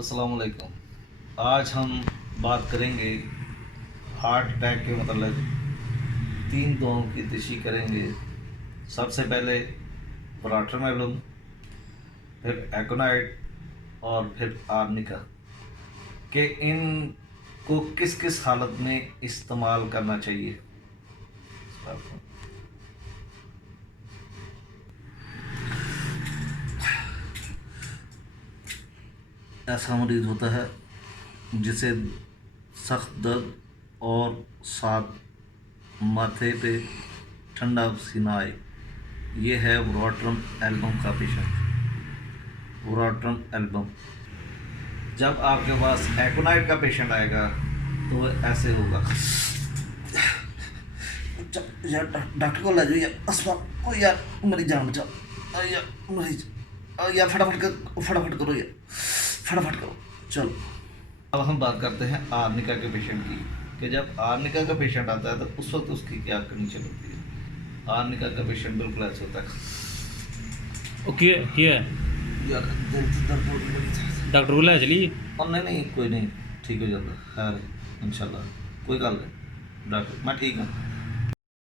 अस्सलाम वालेकुम। आज हम बात करेंगे हार्ट अटैक के मतलब 3 दवाओं की तशरीह करेंगे। सबसे पहले पराट्रामेलम, फिर एकोनाइट और फिर आर्निका कि इन को किस किस हालत में इस्तेमाल करना चाहिए। ऐसा मरीज होता है जिसे सख्त दर्द और साथ माथे पे ठंडा पसीना आए, ये है वोराट्रम एल्बम का पेशेंट। वोराट्रम एल्बम जब आपके पास एकोनाइट का पेशेंट आएगा तो वह ऐसे होगा। यार डॉक्टर को ले जाओ यार, अस्पताल ओ यार, मरीज जान बचाओ यार, मरीज यार फटाफट करो यार, फटाफट करो चलो। अब हम बात करते हैं आर्निका के पेशेंट की कि जब आर्निका का पेशेंट आता है तो उस वक्त उसकी क्या कंडीशन होती है। आर्निका का पेशेंट बिल्कुल ऐसे होता है। ओके क्या यार डॉक्टर को ले चली और नहीं कोई नहीं, ठीक हो जाता है इंशाल्लाह, कोई गल नहीं डॉक्टर, मैं ठीक हूँ।